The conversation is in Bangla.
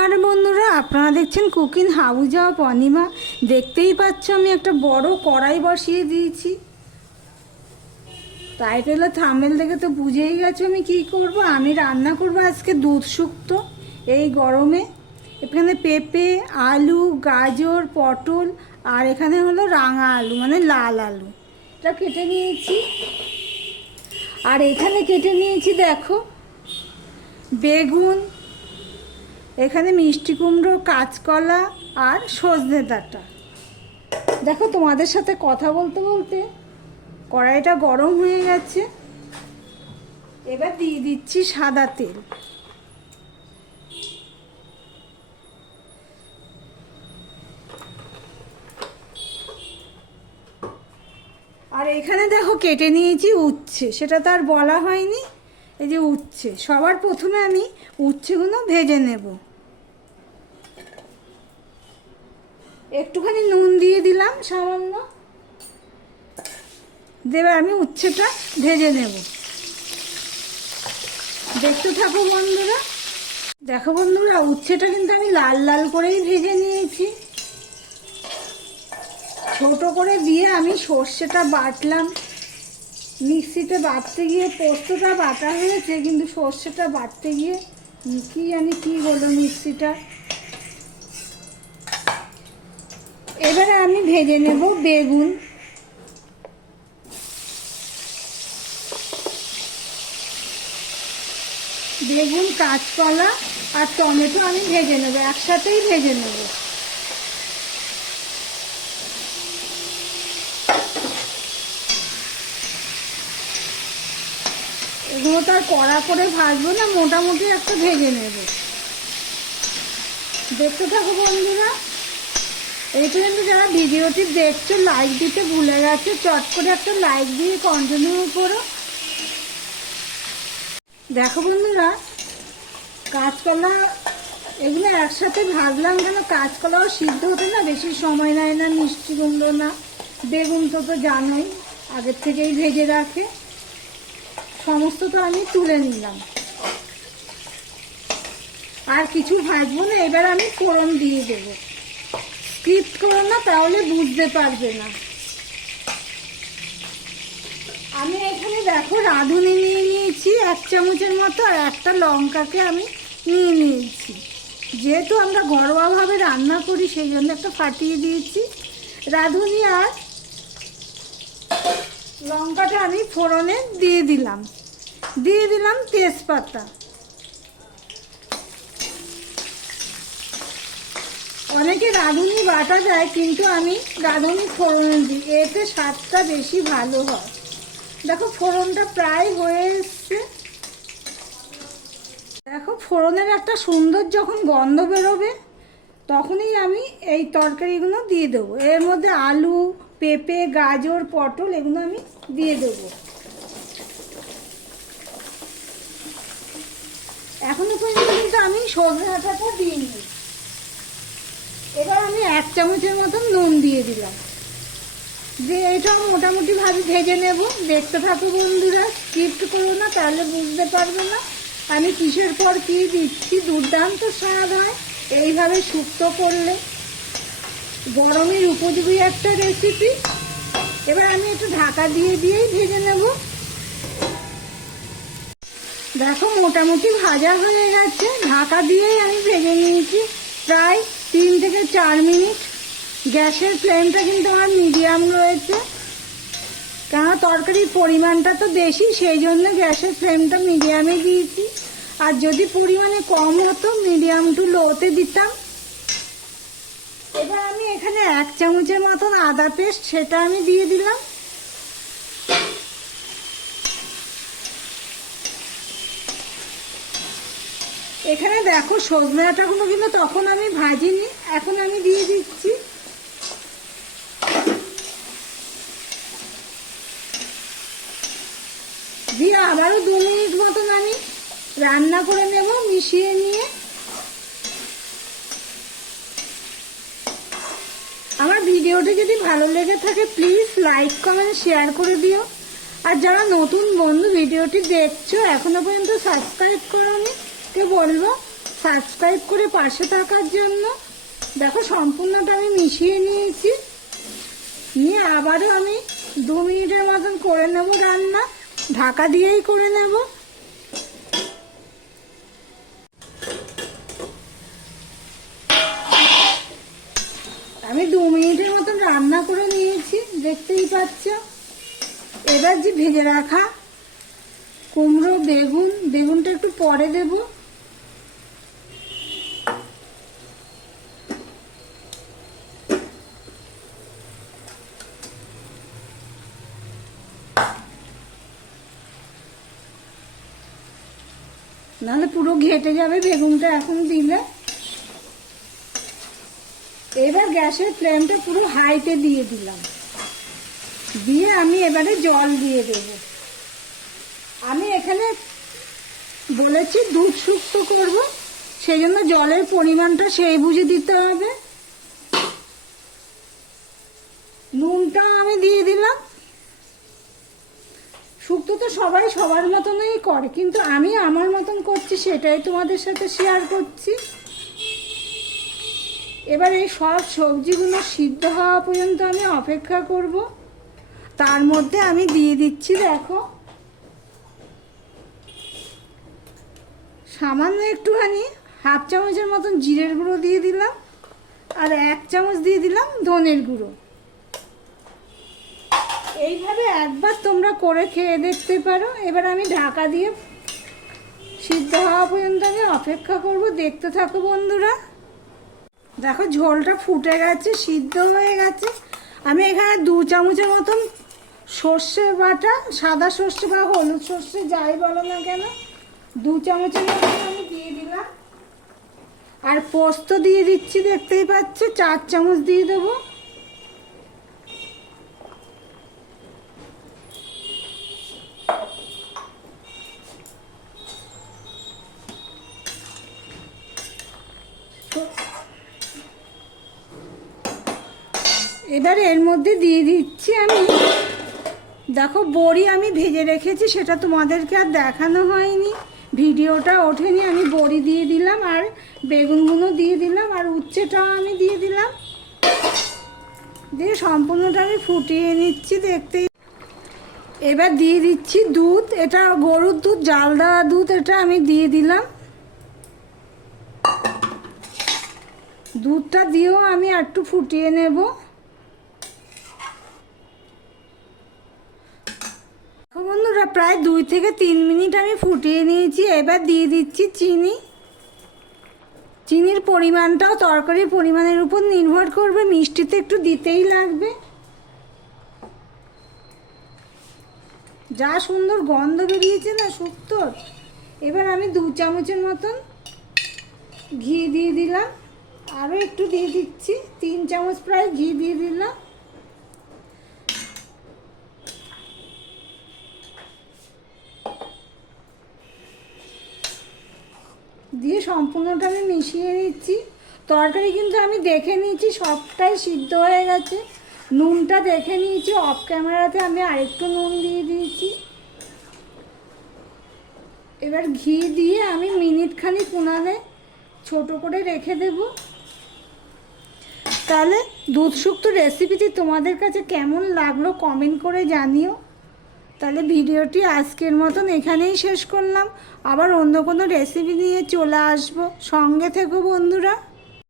নমস্কার বন্ধুরা, আপনারা দেখছেন কুকিং হাউজা অনিমা। দেখতেই পাচ্ছ আমি একটা বড় কড়াই বসিয়ে দিয়েছি। টাইটেল থামেল দেখে তো বুঝেই গেছো আমি কি করব। আমি রান্না করব আজকে দুধ শুক্তো এই গরমে। এখানে পেঁপে, আলু, গাজর, পটল আর এখানে হলো রাঙা আলু মানে লাল আলু। এটা কেটে নিয়েছি। আর এখানে কেটে নিয়েছি, দেখো, বেগুন এখানে মিষ্টি কুমড়ো, কাঁচকলা আর সজনে ডাঁটা। দেখো তোমাদের সাথে কথা বলতে বলতে কড়াইটা গরম হয়ে গেছে। এবার দিয়ে দিচ্ছি সাদা তেল। আর এখানে দেখো কেটে নিয়েছি উচ্ছে, সেটা তো আর বলা হয়নি। এই যে উচ্ছে, সবার প্রথমে আমি উচ্ছেগুলো ভেজে নেব। একটুখানি নুন দিয়ে দিলাম সামান্য। দেবে আমি উচ্ছেটা ভেজে নেব। দেখতে থাকো বন্ধুরা। দেখো বন্ধুরা, উচ্ছেটা কিন্তু আমি লাল লাল করেই ভেজে নিয়েছি। ছোট করে দিয়ে আমি সর্ষেটা বাটলাম। মিক্সিতে বাটতে গিয়ে পোস্তটা বাটা হয়েছে, কিন্তু সর্ষেটা বাটতে গিয়ে কি জানি কি হলো মিক্সিটা। এবারে আমি ভেজে নেব বেগুন। বেগুন, কাঁচকলা আর টমেটো আমি ভেজে নেব, একসাথেই ভেজে নেব। এগুলো তো আর কড়া করে ভাজবো না, মোটামুটি একটা ভেজে নেব। দেখতে থাকো বন্ধুরা। এই পর্যন্ত যারা ভিডিওটি দেখছ লাইক দিতে ভুলে গেছে, চট করে একটা লাইক দিয়ে কন্টিনিউ করো। দেখো বন্ধুরা, কাঁচকলা, এগুলো একসাথে ভাজলাম কেন কাঁচকলাও সিদ্ধ হতে না বেশি সময় নেয় না, মিষ্টি কুমড়ো না। বেগুন তো তো জানোই, আগের থেকেই ভেজে রাখে। সমস্ত তো আমি তুলে নিলাম। আর কিছু ভাজবো না, এবার আমি ফোড়ন দিয়ে দেব। স্কিপ করো না, তাহলে বুঝতে পারবে না। আমি এখানে দেখো রাঁধুনি নিয়ে নিয়েছি, এক চামচের মতো, আর একটা লঙ্কাকে আমি নিয়ে নিয়েছি। যেহেতু আমরা ঘরোয়াভাবে রান্না করি, সেই জন্য একটা ফাটিয়ে দিয়েছি। রাঁধুনি আর লঙ্কাটা আমি ফোড়নে দিয়ে দিলাম। দিয়ে দিলাম তেজপাতা। অনেকে রাঁধুনি বাটা যায় কিন্তু আমি রাঁধুনি ফোড়ন দিই। এতে স্বাদটা বেশি ভালো হয়। দেখো, ফোড়নটা প্রায় হয়ে এসছে। দেখো, ফোড়নের একটা সুন্দর যখন গন্ধ বেরোবে, তখনই আমি এই তরকারিগুলো দিয়ে দেবো। এর মধ্যে আলু, পেঁপে, গাজর, পটল এগুলো আমি দিয়ে দেবো। এখনও পর্যন্ত কিন্তু আমি সজনে ডাঁটাটা দিইনি। এবার আমি এক চামচের মতন নুন দিয়ে দিলাম। যে এটা মোটামুটি ভাবে ভেজে নেব। দেখতে থাকো বন্ধুরা স্কিপ্ট করো না, তাহলে বুঝতে পারবে না। আমি কিসের পর কি দিচ্ছি? দুর্দান্ত স্বাদ হয়। এইভাবে শুক্তো করলে। গরমের উপযোগী একটা রেসিপি এবার আমি একটু ঢাকা দিয়ে দিয়েই ভেজে নেব। দেখো, মোটামুটি ভাজা হয়ে গেছে। ঢাকা দিয়েই আমি ভেজে নিয়েছি। প্রায় তিন থেকে চার মিনিট। গ্যাসের ফ্লেমটা কিন্তু আমার মিডিয়াম রয়েছে। কেন তরকারির পরিমাণটা তো বেশি, সেই জন্য গ্যাসের ফ্লেমটা মিডিয়ামে দিয়েছি। আর যদি পরিমাণে কম হতো, মিডিয়াম টু লোতে দিতাম। এবার আমি এখানে এক চামচের মতন আদা পেস্ট, সেটা আমি দিয়ে দিলাম। এখানে দেখো সজনে ডাঁটাগুলো কিন্তু তখন আমি ভাজিনি, এখন আমি দিয়ে দিচ্ছি। দিয়ে আবারও দু মিনিট মতন আমি রান্না করে নেব মিশিয়ে নিয়ে। আমার ভিডিওটি যদি ভালো লেগে থাকে প্লিজ লাইক কমেন্ট শেয়ার করে দিও। আর যারা নতুন বন্ধু, ভিডিওটি দেখছ, এখনও পর্যন্ত সাবস্ক্রাইব করোনি। কে বলব সাবস্ক্রাইব করে পাশে থাকার জন্য। দেখো, সম্পূর্ণটা আমি মিশিয়ে নিয়েছি। নিয়ে আবারও আমি দু মিনিটের মতন করে নেব রান্না। ঢাকা দিয়েই করে নেব। আমি দু মিনিটের মতন রান্না করে নিয়েছি, দেখতেই পাচ্ছ। এবার যে ভেজে রাখা কুমড়ো, বেগুন, বেগুনটা একটু পরে দেব। নাহলে পুরো ঘেটে যাবে, বেগুনটা এখন দিলে। এবার গ্যাসের ফ্লেমটা পুরো হাইতে দিয়ে দিলাম। দিয়ে আমি এবারে জল দিয়ে দেব। আমি এখানে বলেছি দুধ শুক্ত করব সেই জন্য জলের পরিমাণটা সেই বুঝে দিতে হবে। নুনটা আমি দিয়ে দিলাম। শুক্তো তো সবাই সবার মতনই করে, কিন্তু আমি আমার করছি, সেটাই তোমাদের সাথে শেয়ার করছি। এবার এই সব সবজিগুলো সিদ্ধ হওয়া পর্যন্ত আমি অপেক্ষা করব। তার মধ্যে আমি দিয়ে দিচ্ছি, দেখো। সামান্য একটুখানি হাফ চামচের মতন জিরের গুঁড়ো দিয়ে দিলাম, আর এক চামচ দিয়ে দিলাম ধনের গুঁড়ো। এইভাবে একবার তোমরা করে খেয়ে দেখতে পারো। এবার আমি ঢাকা দিয়ে সিদ্ধ হওয়া পর্যন্ত আমি অপেক্ষা করব, দেখতে থাকো বন্ধুরা। দেখো, ঝোলটা ফুটে গেছে, সিদ্ধ হয়ে গেছে। আমি এখানে দু চামচের মতন সর্ষে বাটা, সাদা সর্ষে বা হলুদ সর্ষে, যাই বলো না কেন, দু চামচের মতন আমি দিয়ে দিলাম। আর পোস্ত দিয়ে দিচ্ছি, দেখতেই পাচ্ছ, চার চামচ দিয়ে দেবো। এবার এর মধ্যে দিয়ে দিচ্ছি আমি। দেখো, বড়ি আমি ভেজে রেখেছি, সেটা তোমাদেরকে আর দেখানো হয়নি। ভিডিওটা ওঠেনি, আমি বড়ি দিয়ে দিলাম আর বেগুনগুলো দিয়ে দিলাম আর উচ্ছেটাও আমি দিয়ে দিলাম। দিয়ে সম্পূর্ণটা আমি ফুটিয়ে নিচ্ছি দেখতে। এবার দিয়ে দিচ্ছি দুধ, এটা গরুর দুধ, জাল দেওয়া দুধ, এটা আমি দিয়ে দিলাম। দুধটা দিয়েও আমি একটু ফুটিয়ে নেব দেখো বন্ধুরা প্রায় দুই থেকে তিন মিনিট আমি ফুটিয়ে নিয়েছি। এবার দিয়ে দিচ্ছি চিনি। চিনির পরিমাণটাও তরকারির পরিমাণের উপর নির্ভর করবে। মিষ্টিতে একটু দিতেই লাগবে। যা সুন্দর গন্ধ বেরিয়েছে না শুক্তোর এবার আমি দু চামচের মতন ঘি দিয়ে দিলাম। আরও একটু দিয়ে দিচ্ছি। তিন চামচ প্রায় ঘি দিয়ে দিলাম। দিয়ে সম্পূর্ণটা আমি মিশিয়ে নিচ্ছি তরকারি কিন্তু আমি দেখে নিয়েছি, সবটাই সিদ্ধ হয়ে গেছে। নুনটা দেখে নিয়েছি অফ ক্যামেরাতে আমি আরেকটু নুন দিয়ে দিয়েছি। এবার ঘি দিয়ে আমি মিনিট খানি কুনালে ছোট করে রেখে দেব। তাহলে দুধ শুক্তো রেসিপিটি তোমাদের কাছে কেমন লাগল কমেন্ট করে জানিও। তাহলে ভিডিওটি আজকের মতন এখানেই শেষ করলাম। আবার অন্য কোনো রেসিপি নিয়ে চলে আসব। সঙ্গে থেকো বন্ধুরা।